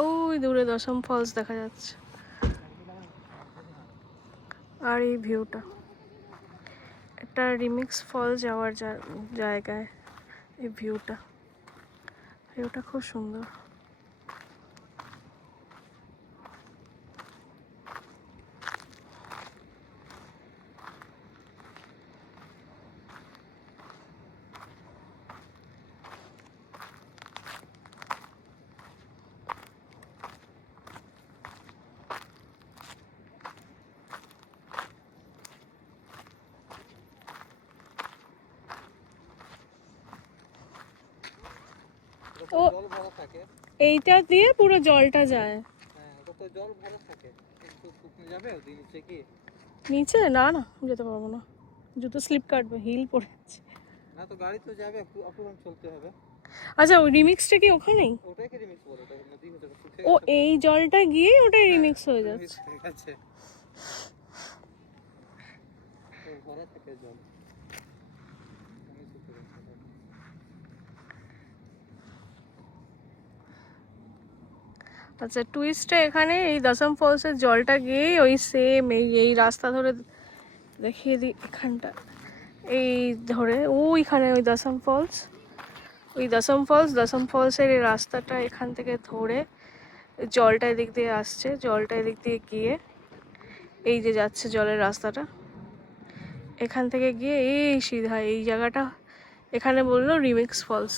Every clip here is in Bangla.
ওই দূরে দশম ফলস দেখা যাচ্ছে। আর এই ভিউটা, একটা রিমিক্স ফল যাওয়ার জায়গায় এই ভিউটা খুব সুন্দর। ও এইটা দিয়ে পুরো জলটা যায়। নিচে না না যেতে পারবো না, জুতো স্লিপ কাটবে, হিল পরে আছে। না তো গাড়ি তো যাবে, অপরণ চলতে হবে। আচ্ছা ওই রিমিক্সটা কি ওখানেই? ওটাই কি রিমিক্স বলে, তখন নদী ভিতরে শুকিয়ে ও গেছে। এই জলটা গিয়ে ওটাই রিমিক্স হয়ে যাচ্ছে। ঠিক আছে, ও ভরা থাকে জল। আচ্ছা টুইস্টটা এখানে এই দশম ফলসের জলটা গিয়েই ওই সেম এই রাস্তা ধরে দেখিয়ে দিই, এখানটা এই ধরে ওইখানে ওই দশম ফলসের এই রাস্তাটা এখান থেকে ধরে জলটা এদিক দিয়ে আসছে, জলটা এদিক দিয়ে গিয়ে এই যে যাচ্ছে জলের রাস্তাটা, এখান থেকে গিয়ে এই সিধা এই জায়গাটা, এখানে বললো রিমিক্স ফলস।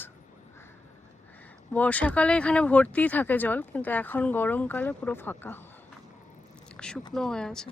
বর্ষাকালে এখানে ভর্তি থাকে জল, কিন্তু এখন গরমকালে পুরো ফাঁকা, শুকনো হয়ে আছে।